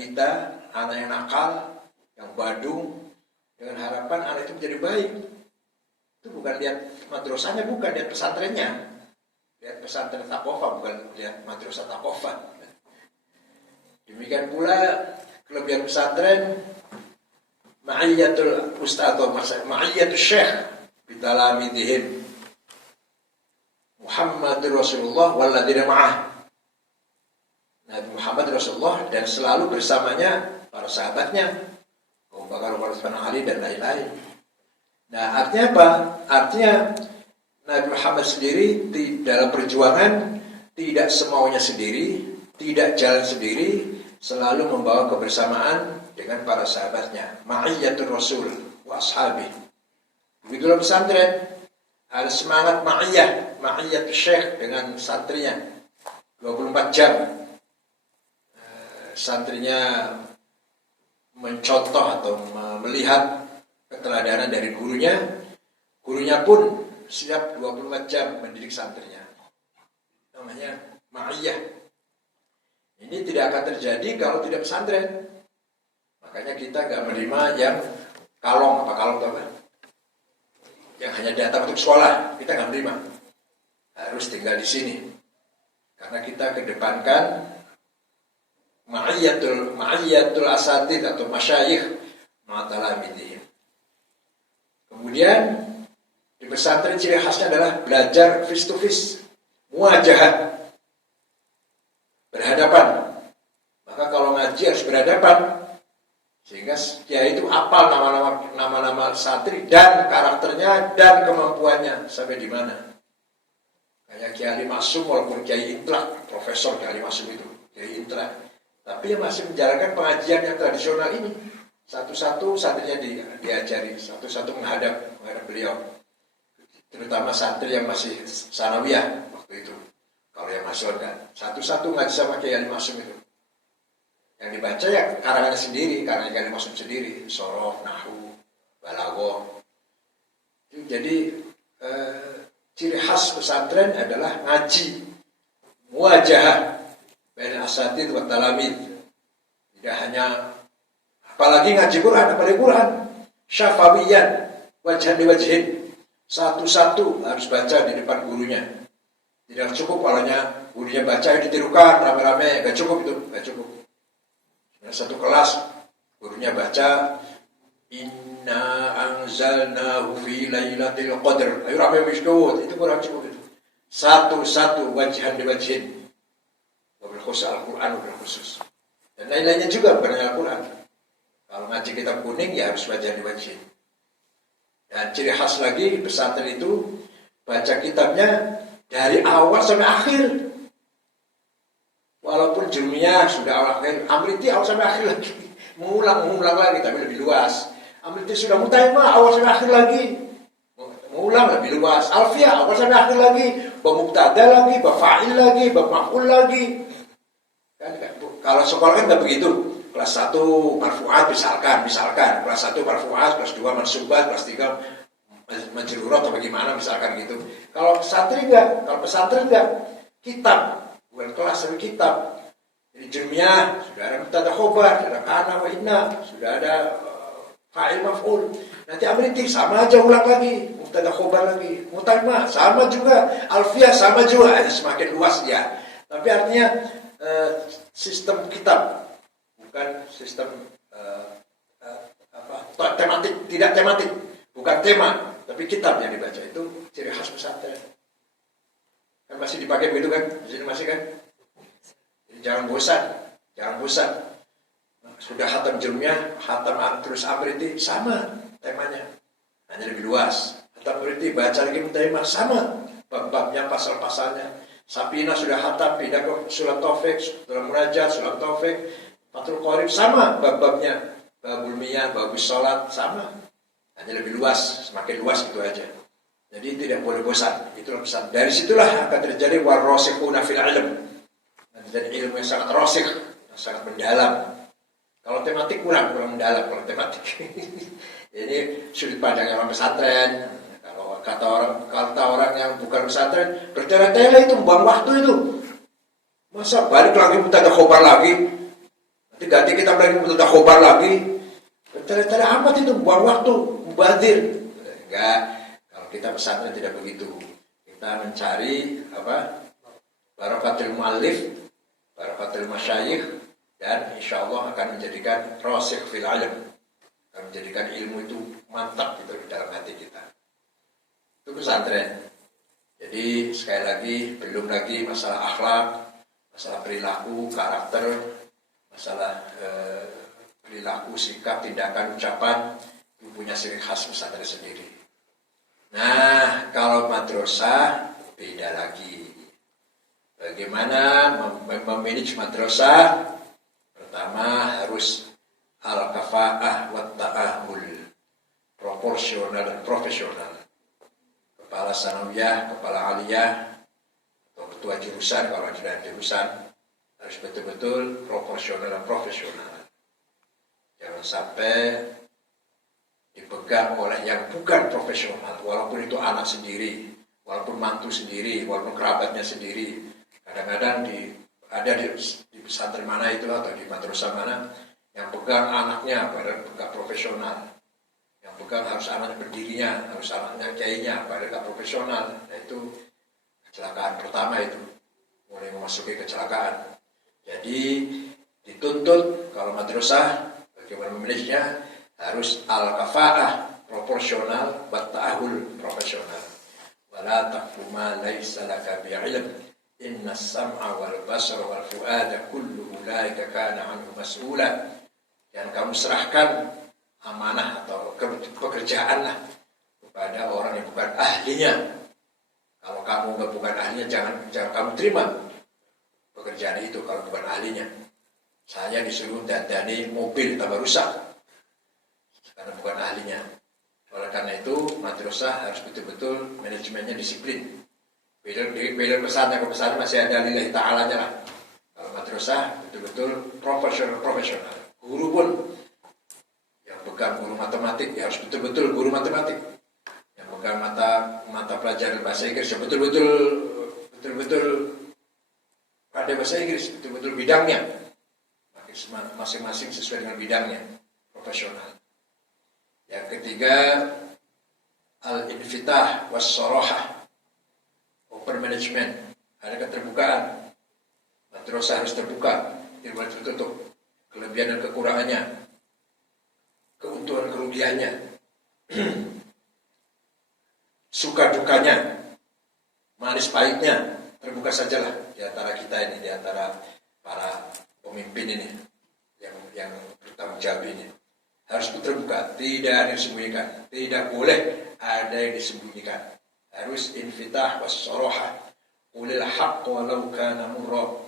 kita, anak yang nakal, yang badung, dengan harapan anak itu menjadi baik. Itu bukan lihat madrasahnya, bukan lihat pesantrennya. Lihat pesantren Takofa, bukan lihat madrasah Takofa. Demikian pula kelebihan pesantren, ma'iyyatul ustaz atau ma'iyyatul syekh bitalamidihim Muhammadur Rasulullah walladzina ma'ah. Nabi Muhammad Rasulullah dan selalu bersamanya para sahabatnya, Abu Bakar, Umar, Utsman, Ali dan lain-lain. Nah, artinya apa? Artinya Nabi Muhammad sendiri dalam perjuangan tidak semaunya sendiri, tidak jalan sendiri, selalu membawa kebersamaan dengan para sahabatnya. Ma'iyyatul Rasul wa ashabi. Begitulah pesantren, ada semangat ma'iyyatul syekh dengan santrinya 24 jam. Santrinya mencontoh atau melihat keteladanan dari gurunya. Gurunya pun siap 24 jam mendidik santrinya. Namanya ma'iyah. Ini tidak akan terjadi kalau tidak pesantren. Makanya kita nggak menerima yang kalong itu apa? Yang hanya datang untuk sekolah, kita nggak menerima. Harus tinggal di sini. Karena kita kedepankan ma'iyyatul asatid atau masyayikh ma'atalamidihim. Kemudian di pesantren ciri khasnya adalah belajar face to face, muwajahat, berhadapan. Maka kalau ngaji harus berhadapan, sehingga kiai itu hafal nama-nama santri dan karakternya dan kemampuannya sampai di mana. Kayak Kiai Ali Maksum, walaupun Kiai Intlak, Profesor Kiai Ali Maksum itu Kiai Intlak, tapi yang masih menjalankan pengajian yang tradisional ini. Satu-satu santrinya diajari, satu-satu menghadap beliau. Terutama santri yang masih sanawiyah waktu itu. Kalau yang masuk kan, satu-satu ngaji sama Kiai Ali Maksum itu. Yang dibaca ya karangannya sendiri, karangan Kiai Ali Maksum sendiri, sorof, nahu, balaghah. Jadi ciri khas pesantren adalah ngaji, muwajahah bain asatid wa talamid. Tidak hanya, apalagi ngaji Quran, apalagi Quran, syafawiyan, wajhan di wajhin. Satu-satu harus baca di depan gurunya. Tidak cukup kalau gurunya baca ditirukan rame-rame, gak cukup itu, gak cukup. Satu kelas gurunya baca inna anzalnahu fi lailatul qadr. Ayo rame wisdut, itu kurang cukup itu. Satu-satu wajhan di wajhin. Wabil khusus Al-Quran, wabil khusus. Dan lain-lainnya juga bukan Al-Quran. Kalau ngaji kitab kuning ya harus wajhan di wajhin. Dan ciri khas lagi di pesantren itu baca kitabnya dari awal sampai akhir. Walaupun jumiyah sudah awal akhir, amriti awal sampai akhir lagi. Mengulang lagi tapi lebih luas. Amriti sudah mutaimah awal sampai akhir lagi. Mengulang lebih luas. Alfiyah awal sampai akhir lagi. Bamubtada lagi, bafa'il lagi, bamaf'ul lagi. Kan, kalau sekolah kan nggak begitu. Kelas 1 marfu'at misalkan. Kelas 1 marfu'at, kelas 2 mansubat, kelas 3 majrurat atau bagaimana misalkan gitu. Kalau pesantren enggak, kalau pesantren enggak. Kitab, bukan kelas tapi kitab. Jadi jumiyah, sudah ada mubtada khobar, sudah ada kana wa inna, sudah ada fa'il maf'ul. Nanti amriti sama aja ulang lagi, mubtada khobar lagi. Mutaimah sama juga, alfiyah sama juga. Semakin luas ya. Tapi artinya sistem kitab, bukan sistem tematik, tidak tematik, bukan tema, tapi kitab yang dibaca. Itu ciri khas pesantren. Kan masih dipakai begitu kan? Di sini masih kan? Jadi jangan bosan. Sudah hatam jumiyah, hatam terus amriti sama temanya, hanya lebih luas. Hatam amriti baca lagi mutaimah sama bab-babnya, pasal-pasalnya. Sapina sudah hatam, pindah ke surat taufik, surat munajat, surat taufik, Fathul Qorib sama bab-babnya, babul miyah, babus sholat sama, hanya lebih luas, semakin luas itu aja. Jadi tidak boleh bosan, itulah pesan. Dari situlah akan terjadi warrasikhuna fil ilm, dan ilmu yang sangat rasikh, yang sangat mendalam. Kalau tematik kurang mendalam kalau tematik. Ini sudut pandang orang pesantren. Kalau kata orang yang bukan pesantren, bertele-tele itu, buang waktu itu. Masa balik lagi mubtada khobar lagi? Ganti kita lagi udah khobar lagi. Tele-tele amat itu, buang waktu, mubazir. Enggak, kalau kita pesantren tidak begitu. Kita mencari barakatul muallif, barakatul masyayikh, dan insya Allah akan menjadikan rasikh fil ilm, akan menjadikan ilmu itu mantap gitu di dalam hati kita. Itu pesantren. Jadi sekali lagi, belum lagi masalah akhlak, masalah perilaku, karakter, masalah perilaku, sikap, tindakan, ucapan, itu punya ciri khas pesantren sendiri. Nah, kalau madrasah beda lagi. Bagaimana memanage madrasah? Pertama harus al-kafa'ah wa ta'ahul, proporsional dan profesional. Kepala sanawiyah, kepala aliyah, atau ketua jurusan kalau ada jurusan harus betul-betul proporsional dan profesional. Jangan sampai dipegang oleh yang bukan profesional, walaupun itu anak sendiri, walaupun mantu sendiri, walaupun kerabatnya sendiri. Kadang-kadang ada di pesantren mana itu atau di madrasah mana yang pegang anaknya padahal bukan profesional, yang pegang harus anaknya berdirinya, harus anaknya kiainya padahal bukan profesional. Nah itu kecelakaan pertama, itu mulai memasuki kecelakaan. Jadi dituntut kalau madrasah bagaimana memanagenya harus al-kafa'ah, proporsional, wa ta'ahul, profesional. Wala taqfu ma laysa laka bi'ilm. Inna as-sam'a wal basara wal fu'ada kullu ulaika kana 'anhu mas'ula. Dan kamu serahkan amanah atau pekerjaan lah kepada orang yang bukan ahlinya. Kalau kamu bukan ahlinya, jangan kamu terima pekerjaan itu kalau bukan ahlinya. Saya disuruh dandani mobil tambah rusak karena bukan ahlinya. Oleh karena itu, madrasah harus betul-betul manajemennya disiplin. Beda pesantren ke pesantren masih ada lillahi ta'alanya lah. Kalau madrasah betul-betul profesional. Guru pun yang pegang guru matematik ya harus betul-betul guru matematik. Yang pegang mata pelajaran bahasa Inggris ya betul-betul pada bahasa Inggris, betul-betul bidangnya. Masing-masing sesuai dengan bidangnya, profesional. Yang ketiga, al-infitah was-sarahah, open management, ada keterbukaan. Madrasah harus terbuka, tidak boleh tertutup. Kelebihan dan kekurangannya, keuntungan kerugiannya, suka dukanya, manis pahitnya, terbuka sajalah di antara kita ini, di antara para pemimpin ini yang bertanggung jawab ini. Harus terbuka, tidak ada yang disembunyikan, tidak boleh ada yang disembunyikan. Harus infitah was-sarahah, qulil haqq walau kana murra.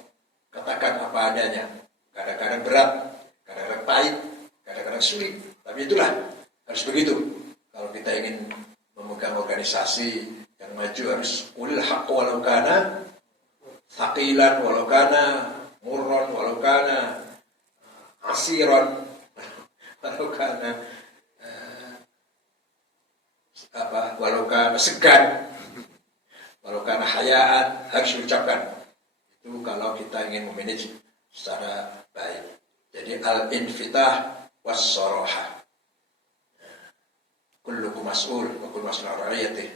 Katakan apa adanya. Kadang-kadang berat, kadang-kadang pahit, kadang-kadang sulit, tapi itulah harus begitu. Kalau kita ingin memegang organisasi yang maju harus qulil haqq walau kana thaqilan, walau kana murran, walau kana asiran, walau kana walau kana segan, walau kana hayaan, harus diucapkan. Itu kalau kita ingin memanage secara baik. Jadi al-infitah was-sarahah. Kullukum mas'ul wa kullu mas'ul an ra'iyatih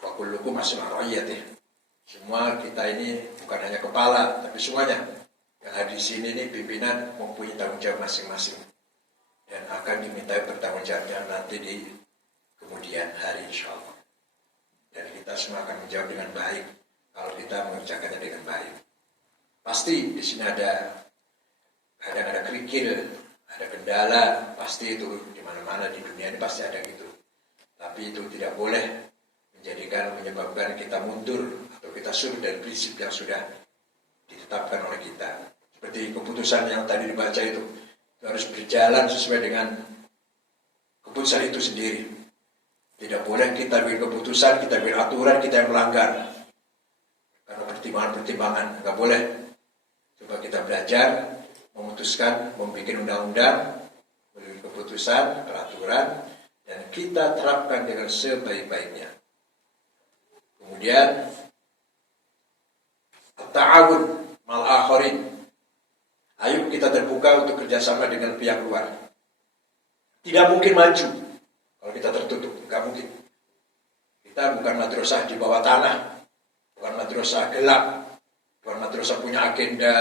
wa kullukum mas'ul an ra'iyatih. Semua kita ini bukan hanya kepala, tapi semuanya yang ada di sini ini pimpinan mempunyai tanggung jawab masing-masing dan akan diminta pertanggungjawabnya nanti di kemudian hari insyaallah. Dan kita semua akan menjawab dengan baik kalau kita mengerjakannya dengan baik. Pasti di sini ada kerikil, ada kendala, pasti itu di mana-mana di dunia ini pasti ada gitu. Tapi itu tidak boleh menyebabkan kita mundur atau kita surut dari prinsip yang sudah ditetapkan oleh kita. Seperti keputusan yang tadi dibaca itu harus berjalan sesuai dengan keputusan itu sendiri. Tidak boleh kita bikin keputusan, kita bikin aturan, kita yang melanggar. Karena pertimbangan-pertimbangan, nggak boleh. Coba kita belajar, memutuskan, membuat undang-undang, membuat keputusan, peraturan, dan kita terapkan dengan sebaik-baiknya. Kemudian, ta'awun mal akharin. Ayo kita terbuka untuk kerjasama dengan pihak luar. Tidak mungkin maju kalau kita tertutup, nggak mungkin. Kita bukan madrasah di bawah tanah, bukan madrasah gelap, bukan madrasah punya agenda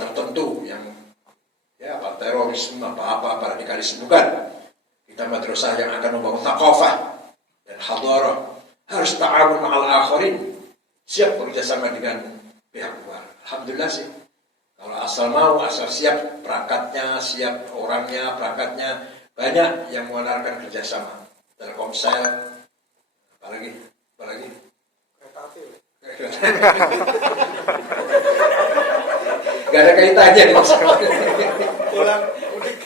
tertentu yang ya apa terorisme, apa radikalisme, bukan. Kita madrasah yang akan membangun thaqafah dan hadarah. Harus ta'awun ma'al akharin, siap bekerjasama dengan pihak luar. Alhamdulillah sih. Kalau asal mau, asal siap perangkatnya, siap orangnya, perangkatnya, banyak yang menawarkan kerjasama. Telkomsel, apalagi. Kereta api. Gak ada kaitannya nih pulang mudik.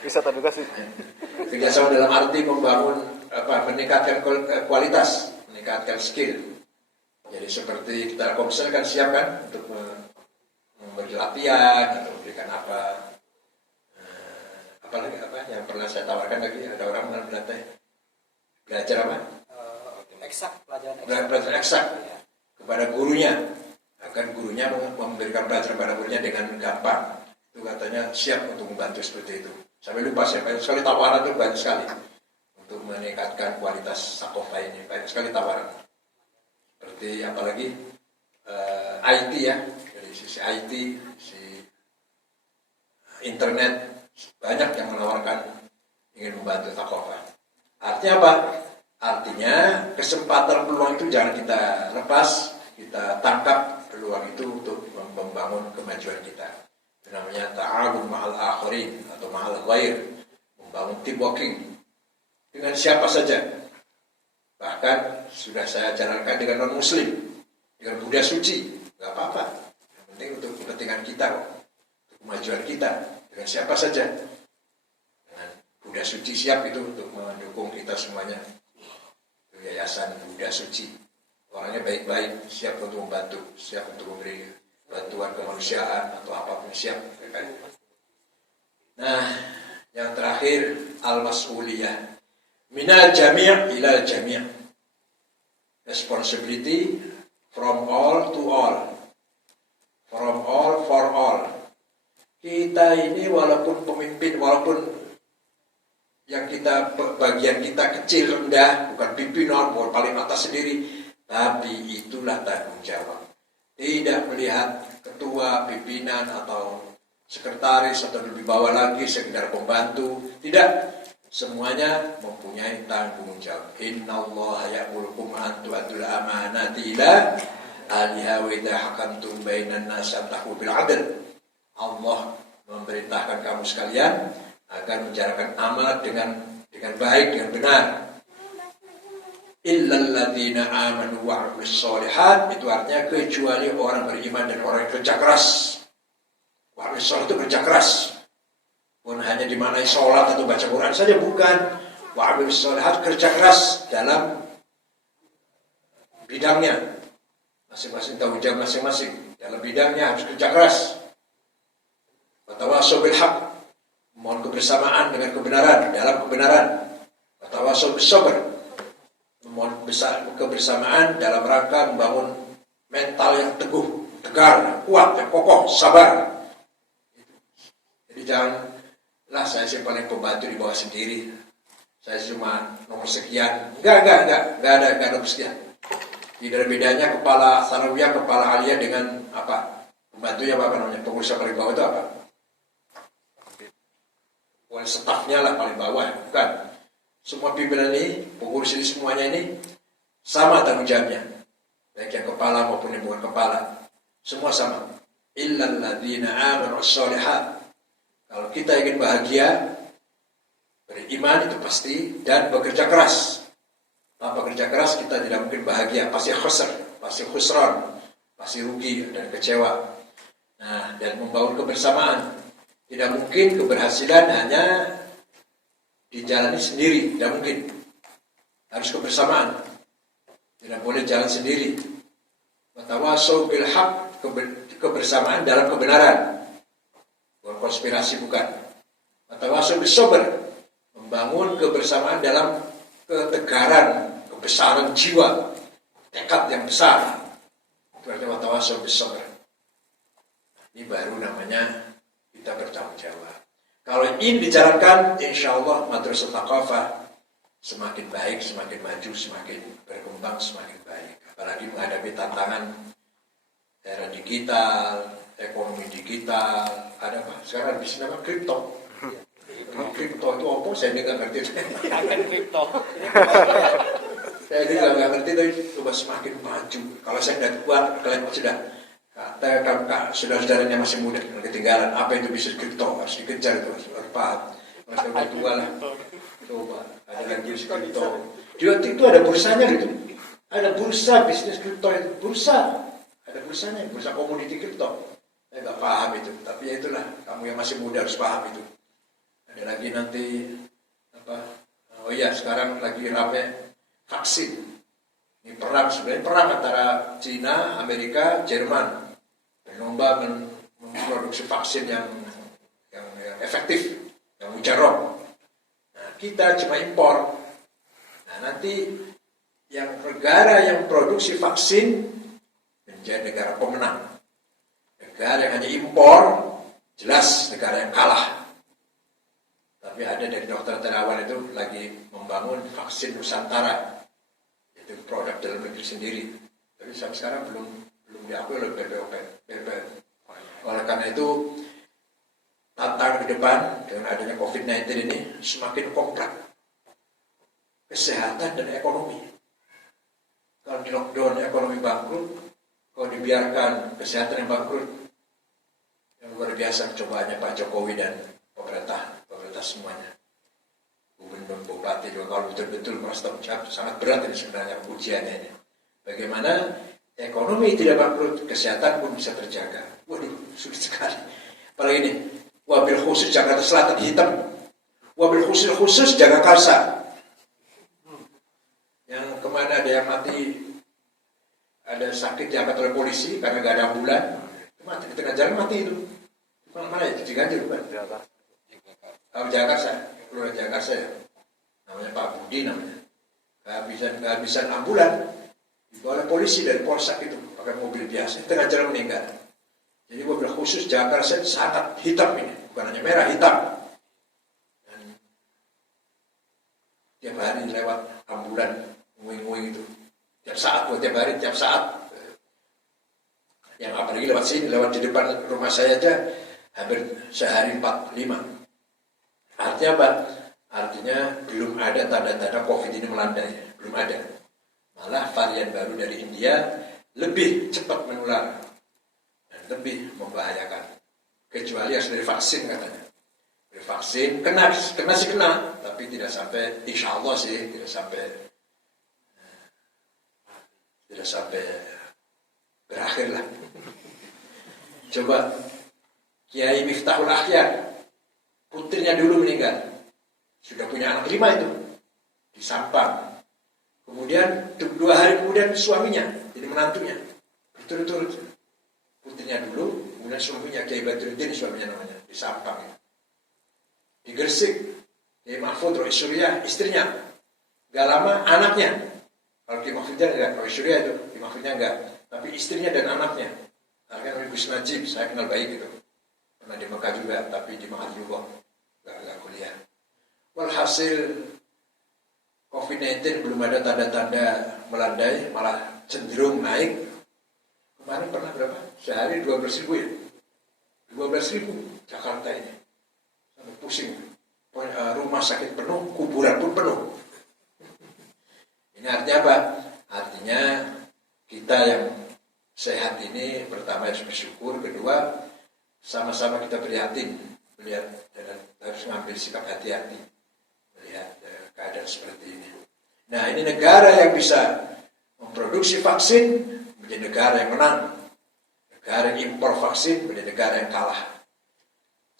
Bisa juga sih. Kerjasama dalam arti membangun meningkatkan kualitas, meningkatkan skill. Jadi seperti Telkomsel kan siap kan untuk memberi latihan atau memberikan apalagi yang pernah saya tawarkan lagi, ada orang belajar apa? Pelajaran eksak kepada gurunya, agar gurunya memberikan pelajaran kepada gurunya dengan gampang. Itu katanya siap untuk membantu seperti itu. Sampai lupa saya banyak sekali tawaran itu, banyak sekali untuk meningkatkan kualitas thaqafah ini, banyak sekali tawaran. Seperti apalagi IT ya, dari sisi IT, sisi internet, banyak yang menawarkan ingin membantu thaqafah. Artinya apa? Artinya kesempatan peluang itu jangan kita lepas, kita tangkap peluang itu untuk membangun kemajuan kita. Itu namanya ta'awun ma'al akhirin atau ma'al ghair, membangun team working dengan siapa saja. Bahkan sudah saya jalankan dengan non-muslim, dengan Buddha suci, nggak apa-apa. Yang penting untuk kepentingan kita, untuk kemajuan kita, dengan siapa saja. Dengan Buddha suci siap itu untuk mendukung kita semuanya. Yayasan Buddha Suci, orangnya baik-baik, siap untuk membantu, siap untuk memberi bantuan kemanusiaan atau apapun, siap. Nah, yang terakhir al-mas'uliyah, minal jami' ilal jami', responsibility from all to all, from all for all. Kita ini walaupun pemimpin, walaupun yang kita bagian kita kecil, rendah, bukan pimpinan, bukan paling atas sendiri, tapi itulah tanggung jawab. Tidak melihat ketua, pimpinan atau sekretaris atau lebih bawah lagi sekedar pembantu, tidak. Semuanya mempunyai tanggung jawab. Innallaha ya'murukum an tu'addul amanati ila ahliha wa idza hakamtum bainan nas an tahkumu bil 'adl. Allah memerintahkan kamu sekalian agar menjalankan amanat dengan baik, dengan benar. Illal ladzina amanu wa 'amilus sholihat, itu artinya kecuali orang beriman dan orang yang kerja keras. Wa 'amilus sholihat itu kerja keras. Bukan hanya dimaknai sholat atau baca Quran saja, bukan. Wa 'amilus sholihat kerja keras dalam bidangnya. Masing-masing tanggung jawab masing-masing. Dalam bidangnya harus kerja keras. Wa tawassaw bil haqq, mohon kebersamaan dengan kebenaran, dalam kebenaran. Tawassul bis-sabr, mohon kebersamaan dalam rangka membangun mental yang teguh, tegar, yang kuat, yang kokoh, sabar. Jadi janganlah saya sih paling pembantu di bawah sendiri, saya cuma nomor sekian. Enggak ada nomor sekian. Tidak ada bedanya kepala sanawiyah, kepala aliyah dengan apa? Pembantunya apa namanya? Pengurus paling bawah itu apa? Stafnya lah paling bawah, bukan. Semua pimpinan ini, pengurus ini semuanya ini sama tanggung jawabnya, baik yang kepala maupun yang bukan kepala, semua sama. Illal ladzina amanu sholihat. Kalau kita ingin bahagia, beriman itu pasti, dan bekerja keras. Tanpa kerja keras kita tidak mungkin bahagia, pasti khusr, pasti khusran, pasti rugi dan kecewa. Nah, dan membangun kebersamaan. Tidak mungkin keberhasilan hanya dijalani sendiri, tidak mungkin. Harus kebersamaan. Tidak boleh jalan sendiri. Watawassaw bil haqq, kebersamaan dalam kebenaran. Bukan konspirasi, bukan. Watawassaw bis sabr, membangun kebersamaan dalam ketegaran, kebesaran jiwa, tekad yang besar. Itu artinya watawassaw bis sabr. Ini baru namanya kita bertanggung jawab. Kalau ini dijalankan, insya Allah Madrasah Thaqafah semakin baik, semakin maju, semakin berkembang, semakin baik. Apalagi menghadapi tantangan era digital, ekonomi digital, ada apa? Sekarang bisnis nama kripto. Kripto itu apa? Saya nggak ngerti. Akan kripto. Saya juga nggak ngerti, tapi coba semakin maju. Kalau saya nggak kuat, kalian sudah kata saudara-saudaranya masih muda, ketinggalan. Apa itu bisnis kripto? Harus dikejar itu, harus paham. Kalau sudah tua lah, coba ada lagi bisnis kripto. Juga itu ada bursanya gitu. Ada bursa bisnis kripto itu, bursa. Ada bursanya, bursa komoditi kripto. Saya nggak paham itu, tapi ya itulah, kamu yang masih muda harus paham itu. Ada lagi nanti apa? Oh iya, sekarang lagi rame vaksin. Ini perang, sebenarnya perang antara Cina, Amerika, Jerman. Berlomba memproduksi vaksin yang efektif, yang mujarab. Nah, kita cuma impor. Nah, nanti yang negara yang produksi vaksin menjadi negara pemenang. Negara yang hanya impor, jelas negara yang kalah. Tapi ada dari dokter terawan itu lagi membangun vaksin Nusantara. Itu produk dalam negeri sendiri. Tapi sampai sekarang belum diakui oleh BPOM. Oleh karena itu, tantangan ke depan dengan adanya COVID-19 ini semakin kompleks. Kesehatan dan ekonomi. Kalau di lockdown ekonomi bangkrut, kalau dibiarkan kesehatan yang bangkrut, yang luar biasa cobaannya Pak Jokowi dan pemerintah semuanya. Gubernur, bupati juga kalau betul-betul merasa tanggung jawab, sangat berat ini sebenarnya ujiannya ini. Bagaimana ekonomi tidak bangkrut, kesehatan pun bisa terjaga. Waduh, sulit sekali. Apalagi ini, wabil khusus Jakarta Selatan hitam, wabil khusus Jagakarsa. Yang kemana ada yang mati, ada sakit diangkat oleh polisi karena gak ada ambulan, mati di tengah jalan mati itu. Mana ya? Di Ganjar bukan? Jagakarsa, Kelurahan Jagakarsa ya. Namanya Pak Budi namanya. Kehabisan ambulan dibawa oleh polisi dari Polsek itu pakai mobil biasa, tengah jalan meninggal. Jadi mobil khusus Jagakarsa sangat hitam ini, bukan hanya merah, hitam. Dan tiap hari lewat ambulan nguing-nguing itu. Tiap saat, tiap saat. Yang apalagi lewat sini, lewat di depan rumah saya aja hampir sehari 4-5. Artinya apa? Artinya belum ada tanda-tanda COVID ini melandai. Belum ada. Malah varian baru dari India lebih cepat menular dan lebih membahayakan. Kecuali harus dari vaksin katanya. Dari vaksin, kena sih kena, tapi tidak sampai, insya Allah sih, tidak sampai berakhir lah. Coba Kiai Miftahul Akhyar, putrinya dulu meninggal, sudah punya anak 5 itu, di Sampang. Kemudian 2 hari kemudian suaminya, jadi menantunya, berturut-turut. Putrinya dulu, kemudian suaminya, Kiai Badruddin suaminya namanya, di Sampang. Di Gresik, Kiai Mahfud Rois Surya, istrinya. Gak lama anaknya, kalau Kiai Mahfudnya enggak, Rois Surya itu, Kiai Mahfudnya enggak, tapi istrinya dan anaknya. Anaknya namanya Gus Najib, saya kenal baik gitu. Pernah di Mekah juga, tapi di Mahal juga. Gak kuliah. Walhasil COVID-19 belum ada tanda-tanda melandai, malah cenderung naik. Kemarin pernah berapa? Sehari 12.000 ya? 12.000 Jakarta ini. Sampai pusing. Rumah sakit penuh, kuburan pun penuh. Ini artinya apa? Artinya kita yang sehat ini pertama harus bersyukur, kedua sama-sama kita prihatin melihat dan harus mengambil sikap hati-hati melihat keadaan seperti ini. Nah, ini negara yang bisa memproduksi vaksin menjadi negara yang menang. Negara yang impor vaksin menjadi negara yang kalah.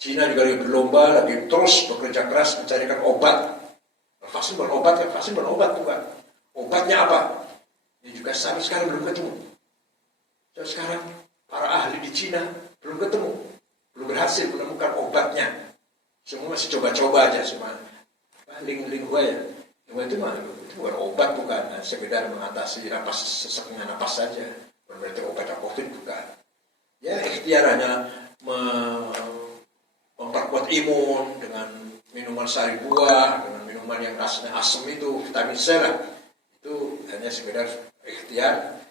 Cina juga lagi berlomba, lagi terus bekerja keras mencarikan obat. Vaksin bukan obat kan? Vaksin bukan obat bukan. Obatnya apa? Ini juga sampai sekarang belum ketemu. Dan sekarang para ahli di Cina belum ketemu. Belum berhasil menemukan obatnya. Semua masih coba-coba aja semua. Ling Hua ya. Itu bukan obat, bukan sekedar mengatasi sesak napas saja. Bukan berarti obat COVID bukan. Ya ikhtiar hanya memperkuat imun dengan minuman sari buah, dengan minuman yang rasanya asam itu, vitamin C lah. Itu hanya sekedar ikhtiar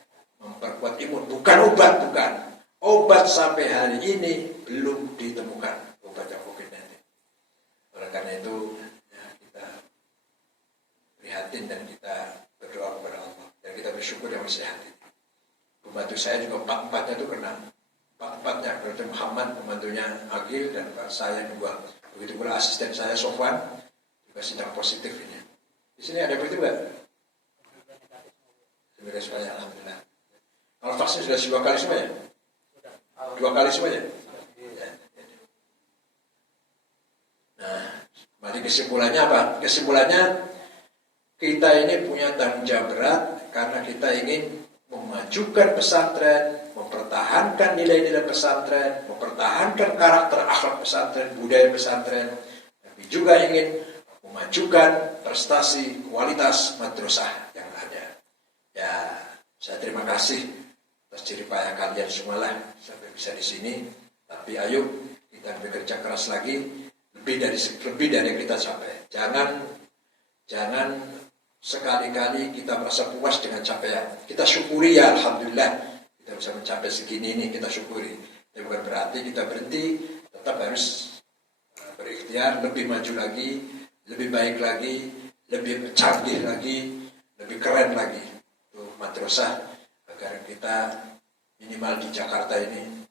memperkuat imun, bukan obat, bukan. Obat sampai hari ini belum ditemukan, obat yang COVID-19. Oleh karena itu, ya, kita prihatin dan kita berdoa kepada Allah. Dan kita bersyukur yang masih sehat. Pembantu saya juga empat-empatnya itu kena. Empat-empatnya, Dr. Muhammad, pembantunya Agil, dan saya dua. Begitu pula asisten saya Sofwan, juga sedang positif ini. Di sini ada begitu nggak? Semoga semuanya, alhamdulillah. Kalau vaksin sudah 2 kali semuanya? 2 kali semuanya? Ya. Nah, mari kesimpulannya apa? Kesimpulannya, kita ini punya tanggung jawab berat karena kita ingin memajukan pesantren, mempertahankan nilai-nilai pesantren, mempertahankan karakter akhlak pesantren, budaya pesantren, tapi juga ingin memajukan prestasi kualitas madrasah yang ada. Ya, saya terima kasih atas jerih payah kalian semualah sampai bisa di sini. Tapi ayo kita bekerja keras lagi, lebih dari yang kita capai. Jangan sekali-kali kita merasa puas dengan capaian. Kita syukuri ya, alhamdulillah kita bisa mencapai segini ini, kita syukuri. Tapi bukan berarti kita berhenti, tetap harus berikhtiar lebih maju lagi, lebih baik lagi, lebih canggih lagi, lebih keren lagi untuk madrasah agar kita minimal di Jakarta ini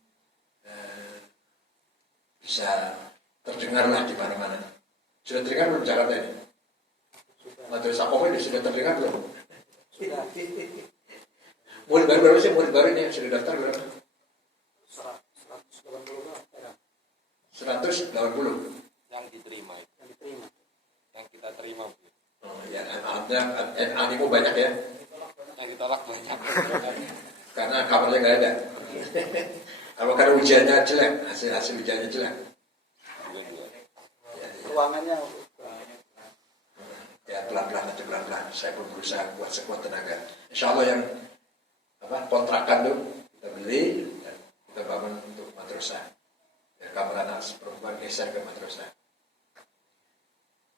bisa terdengarlah di mana-mana. Sudah terdengar belum Jakarta ini? Madrasah COVID sudah terdengar belum? Sudah. Murid baru berapa sih? Murid baru ini yang sudah daftar berapa? 180. Yang diterima. Yang kita terima. Oh ya, animo banyak ya? Yang ditolak banyak. Karena kabarnya nggak ada. Kalau karena ujiannya jelek, hasil ujiannya jelek. Ruangannya Ya pelan-pelan. Saya pun berusaha buat sekuat tenaga. Insya Allah yang kontrakan tuh kita beli dan kita bangun untuk madrasah. Ya, kamar anak perempuan geser ke madrasah.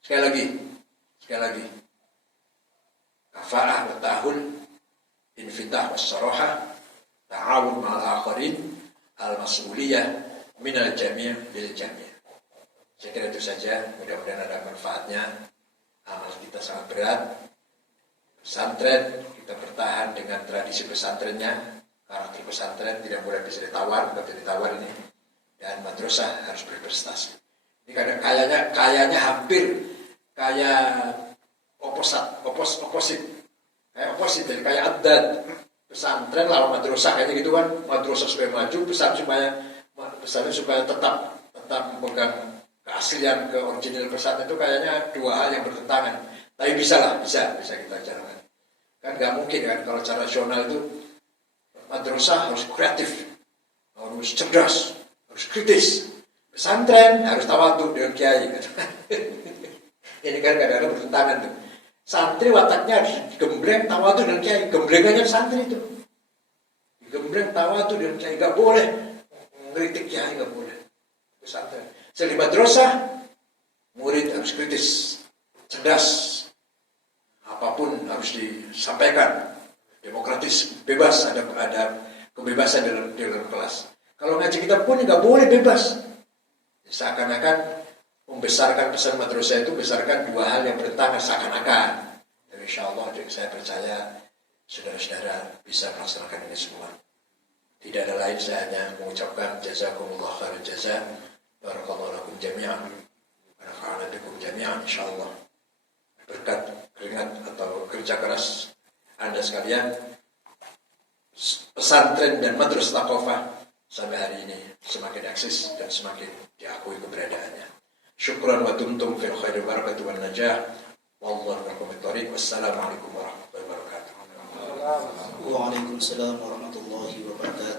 Sekali lagi. Kafa'ah wa ta'hul, infitah wa saroha, ta'awun ma'al akharin, al-mas'uliyah, minal jami' lil jami'. Saya kira itu saja, mudah-mudahan ada manfaatnya. Amal kita sangat berat. Pesantren, kita bertahan dengan tradisi pesantrennya. Karakter pesantren tidak boleh bisa ditawar, tidak bisa ditawar ini. Dan madrasah harus berprestasi. Ini kayaknya hampir kayak oposit. Kayak adat. Pesantren lawan madrasah kayaknya gitu kan. Madrasah supaya maju, pesantren supaya tetap memegang keaslian, original pesantren itu kayaknya dua hal yang bertentangan. Tapi bisa kita bicarakan. Kan nggak mungkin kan kalau cara rasional itu madrasah harus kreatif, harus cerdas, harus kritis. Pesantren harus tawadhu dengan kiai. Ini kan kadang-kadang bertentangan tuh. Santri wataknya harus gembreng tawadhu dengan kiai. Gembrengannya santri itu. Gembreng tawadhu dengan kiai, nggak boleh ngeritik kiai, nggak boleh. Pesantren. Di madrasah, murid harus kritis, cerdas, apapun harus disampaikan, demokratis, bebas, ada kebebasan dalam kelas. Kalau ngaji kita pun nggak boleh bebas. Seakan-akan membesarkan pesan madrasah itu besarkan dua hal yang bertentangan seakan-akan. Dan insya Allah saya percaya saudara-saudara bisa melaksanakan ini semua. Tidak ada lain, saya hanya mengucapkan jazakumullah khairan jazaa. Barakallahu lakum jami'an. Barakalah bikum jami'an insyaallah. Berkat keringat atau kerja keras Anda sekalian, pesantren dan madrasah Thaqafah sampai hari ini semakin eksis dan semakin diakui keberadaannya. Syukran wa dumtum fil khairi barakatuh wan najah. Wallahu lakum at-thariq. Wassalamualaikum warahmatullahi wabarakatuh. Waalaikumsalam warahmatullahi wabarakatuh.